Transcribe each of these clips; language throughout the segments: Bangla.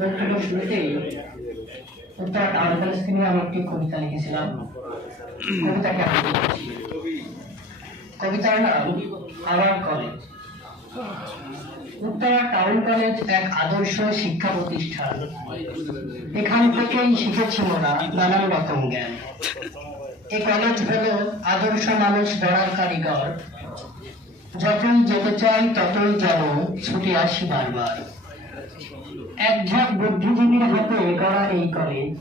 বক্তব্যের শুরুতেই উত্তরা টাউন কলেজকে নিয়ে আমি একটি কবিতা লিখেছিলাম। কবিতাকে আমি লিখেছি। কবিতার নাম আমার কলেজ। উত্তরা টাউন কলেজ এক আদর্শ শিক্ষা প্রতিষ্ঠান। এখান থেকেই শিখেছি মোরা নানান রকম জ্ঞান। এই কলেজ হলো আদর্শ মানুষ গড়ার কারিগর। যতই যেতে চাই ততই যেন ছুটে আসি বারবার। এক ঝাঁক বুদ্ধিজীবীর হাতে গড়া এই কলেজ,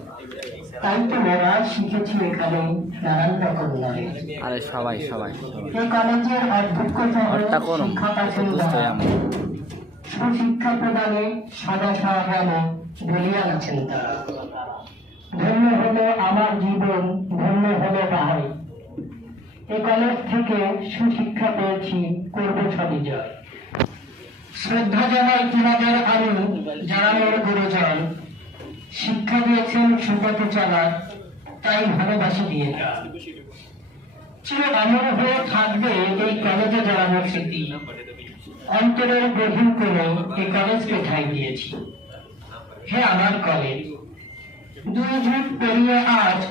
তাই তো মোরা শিখেছি এখানে নানান রকম নলেজ। এই কলেজের অদ্ভুত কথা হলো শিক্ষক আছেন যারা, সুশিক্ষা প্রদানে সদা সহায়নে বলিয়া আছেন তারা। ধন্য হলো আমার জীবন, ধন্য হলো ভাই, এই কলেজ থেকে সুশিক্ষা পেয়েছি, করবো সবই জয়। শ্রদ্ধা জানাই তিনাদের আমি যারা মোর গুরুজন, শিক্ষা দিয়েছেন সুপথে চলার, তাই ভালোবাসি দিয়ে প্রাণ। চির অমর হয়ে থাকবে এই কলেজে জড়ানোর স্মৃতি। অন্তরের গভীর করে এই কলেজকে ঠাঁই দিয়েছি। হে আমার কলেজ, দুই যুগ পেরিয়ে আজ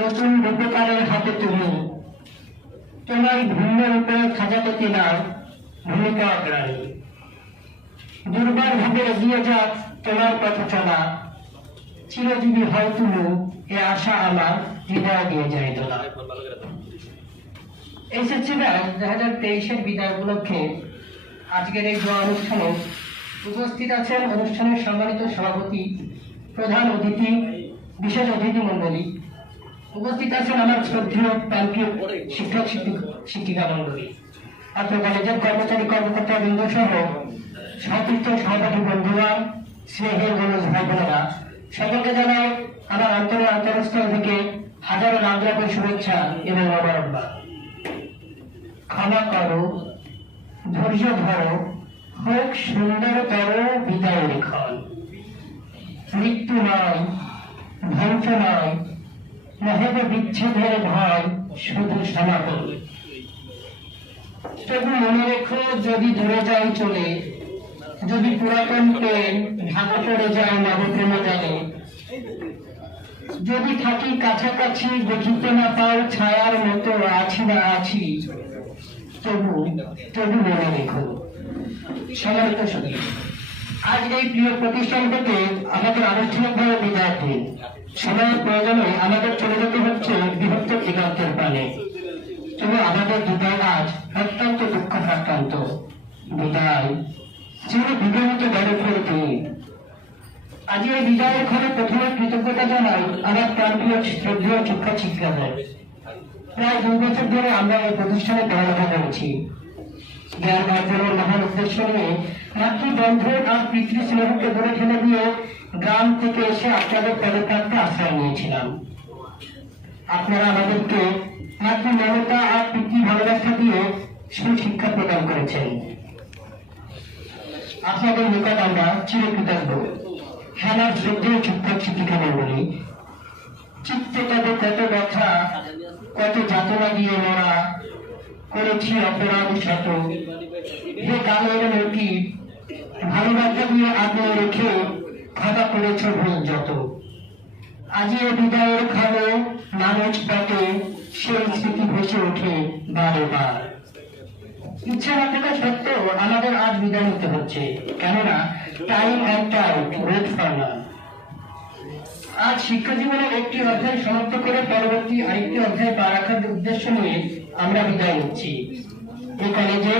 নতুন রূপকারের হাতে তুমি, তোমার ভিন্ন রূপে সাজাতে তিনার ভূমিকা অগ্রণী। দুর্বার ভাবে এগিয়ে যাক তোমার পথ চলা, চিরজীবী হয় তুমি, এ আশা আমার হৃদয় দিয়ে যায় তোলা। এসএসসি ব্যাচ 2023-এর বিদায় উপলক্ষে আজকের এই দোয়া অনুষ্ঠানে উপস্থিত আছেন অনুষ্ঠানের সম্মানিত সভাপতি, প্রধান অতিথি, বিশেষ অতিথি মন্ডলী। উপস্থিত আছেন আমার শ্রদ্ধেয় প্রান্তীয় শিক্ষক শিক্ষিকা মন্ডলী, আপনার কলেজের কর্মচারী কর্মকর্তা বৃন্দ সহ সতীর্থ সহপাঠী বন্ধুগণ, স্নেহের গণজ ভাই বোনেরা, সকলকে জানাই আমার অন্তরস্থল থেকে হাজারো লাখ লাখের শুভেচ্ছা এবং মোবারকবাদ। ক্ষমা করো, ধৈর্য ধরো, হোক সুন্দরতর বিদায়ের ক্ষণ। মৃত্যু নয়, ধ্বংস নয়, মহেব বিচ্ছেদের ভয়, শুধু সমাপন। তবু মনে রেখো, যদি দূরে যাই চলে, যদি পুরাতন প্রেম ঢাকা পড়ে যায় নবপ্রেম জালে, যদি থাকি কাছাকাছি দেখিতে না পাও ছায়ার মতো আছি না আছি, তবু মনে রেখো। সম্মানিত সঙ্গী, আজ এই প্রিয় প্রতিষ্ঠান থেকে আমাদের আনুষ্ঠানিকভাবে বিদায় দিন। সময়ের প্রয়োজনে আমাদের চলে যেতে হচ্ছে বৃহত্তর একান্তের প্রাণে। তবে আমাদের বিদায় আজ অত্যন্ত দুঃখ আক্রান্ত বিদায়, চির বিগমিত গরিবের দিন। আজ এই বিদায়ের ঘরে প্রথমে কৃতজ্ঞতা জানাই আমার প্রাণপ্রিয় শ্রদ্ধেয় শিক্ষক শিক্ষিকাদের। প্রায় 2 বছর ধরে আমরা এই প্রতিষ্ঠানে পড়ালেখা করেছি। জ্ঞান অর্জনের মহান উদ্দেশ্য নিয়ে মাতৃবন্ধন আর পিতৃ স্নেহকে দূরে ফেলে দিয়ে গ্রাম থেকে এসে আপনাদের পদপ্রাপ্তে আশ্রয় নিয়েছিলাম। আপনারা আমাদেরকে মাতৃ মমতা আর পিতৃ ভালোবাসা দিয়ে সুশিক্ষা প্রদান করেছেন। আপনাদের নিকট আমরা চিরকৃতজ্ঞ। আমার শ্রদ্ধেয় শিক্ষক শিক্ষিকা মন্ডলী, চিত্তে তবে কত ব্যথা, কত যাতনা দিয়ে মোরা করেছি অপরাধ শত। হে গানের নদী, ভালোবাসা দিয়ে আগে রেখে ক্ষমা করেছ ভুল যত। আজি এ বিদায়ের ক্ষণে মানুষ পথে সেই স্মৃতি ভেসে ওঠে বারে বার। ইচ্ছা না থাকা সত্ত্বেও আমাদের আজ বিদায় নিতে হচ্ছে, কেননা time and tide wait for none. আজ শিক্ষা জীবনের একটি অধ্যায় সমাপ্ত করে পরবর্তী আরেকটি অধ্যায় পা রাখার উদ্দেশ্য নিয়ে আমরা বিদায় নিচ্ছি। এই কলেজে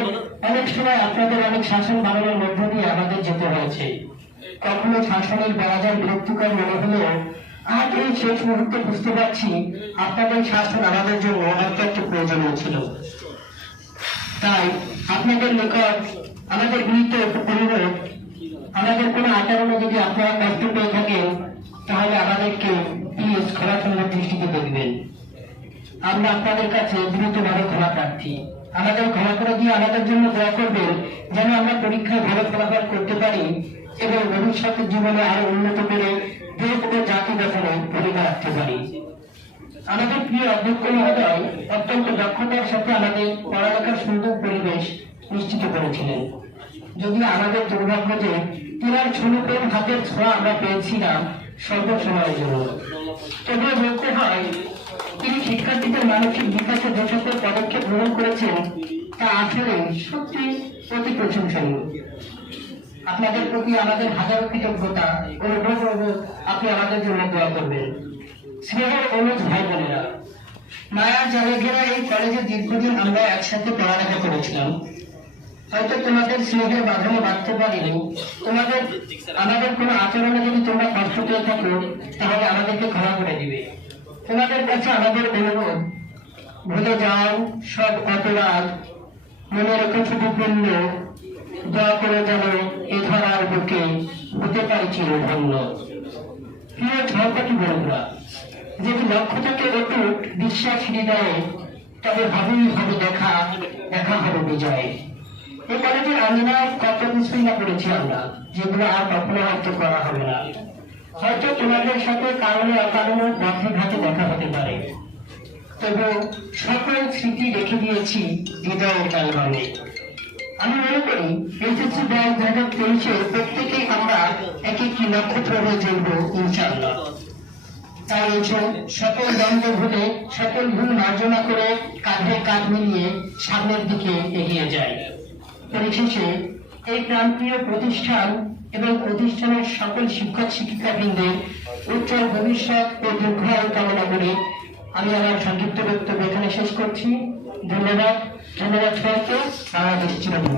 অনেক সময় আপনাদের অনেক শাসন বাড়ানোর মধ্য দিয়ে আমাদের যেতে হয়েছে। কখনো শাসনের পরাজয় বিরক্তিকর মনে হলেও আজ এই শেষ মুহূর্তে বুঝতে পারছি আপনাদের শাসন আমাদের জন্য অত্যন্ত প্রয়োজনীয় ছিল। তাই আপনাদের নিকট আমাদের গৃহীত অনুরোধ, আমাদের কোনো আচরণে যদি আপনারা কষ্ট পেয়ে থাকেন তাহলে আমাদেরকে প্লিজ ক্ষমা সুন্দর দৃষ্টিতে দেখবেন। আমরা আপনাদের কাছে দ্রুতভাবে ক্ষমা প্রার্থী। আমাদের ক্ষমা করে দিয়ে আমাদের জন্য দোয়া করবেন যেন আমরা পরীক্ষায় ভালো ফলাফল করতে পারি এবং ভবিষ্যতের জীবনে আরো উন্নত করে দেশ ও জাতি গঠনে ভূমিকা রাখতে পারি। আমাদের প্রিয় অধ্যক্ষ মহোদয় অত্যন্ত দক্ষতার সাথে আমাদের পড়ালেখার সুন্দর পরিবেশ নিশ্চিত করেছিলেন। যদিও আমাদের দুর্ভাগ্য যে তিনার ঝুনুকের হাতের ছোঁয়া আমরা পেয়েছিলাম সর্বসময়ের জন্য। তবুও বলতে হয়, তিনি শিক্ষার্থীদের মানসিক বিকাশে যে সকল পদক্ষেপ গ্রহণ করেছেন তা আসলে সত্যি অতি প্রশংসনীয়। আপনাদের প্রতি আমাদের হাজারো কৃতজ্ঞতা। অনুভব আপনি আমাদের জন্য দোয়া করবেন। স্নেহের অনুজ ভাই বোনেরা, মায়ার জালে ঘেরা এই কলেজে দীর্ঘদিন আমরা একসাথে পড়ালেখা করেছিলাম। হয়তো তোমাদের স্নেহের বাঁধনে বাঁধতে পারিনি। তোমাদের আমাদের কোনো আচরণে যদি তোমরা কষ্ট পেয়ে থাকো তাহলে আমাদেরকে ক্ষমা করে দিবে। তোমাদের কাছে আমাদের অনুরোধ, ভুলে যাও সব অপরাধ, মনে রেখো শুধু পুণ্য। দয়া করে যেন এ ধরার বুকে হতে পারে চিরধন্য। প্রিয় সহপাঠী বন্ধুরা, যদি লক্ষ্য থাকে অটুট বিশ্বাস হৃদয়ে, তবে হবেই হবে দেখা, দেখা হবে বিজয়। এই কলেজের আঙিনায় কত কিছুই না করেছি আমরা, যেগুলো আর কখনো হয়তো করা হবে না। হয়তো তোমাদের সাথে কারণে অকারণে পথে ঘাটে দেখা হতে পারে, তবু সকল স্মৃতি রেখে দিয়েছি হৃদয়ের অ্যালবামে। আমি মনে করি এসএসসি ব্যাচ 2023 প্রত্যেকেই আমরা এক একটি নক্ষত্র হয়ে চলব ইনশাআল্লাহ। তাই এসো সকল দ্বন্দ্ব ভুলে, সকল ভুল মার্জনা করে কাঁধে কাঁধ মিলিয়ে সামনের দিকে এগিয়ে যাই। পরিশেষে এই প্রান্তীয় প্রতিষ্ঠান এবং প্রতিষ্ঠানের সকল শিক্ষক শিক্ষিকাবৃন্দের উজ্জ্বল ভবিষ্যৎ ও দীর্ঘায়ু কামনা করে আমি আমার সংক্ষিপ্ত বক্তব্য এখানে শেষ করছি। ধন্যবাদ। ধন্যবাদ সবাইকে। বাংলাদেশ চিরদিন।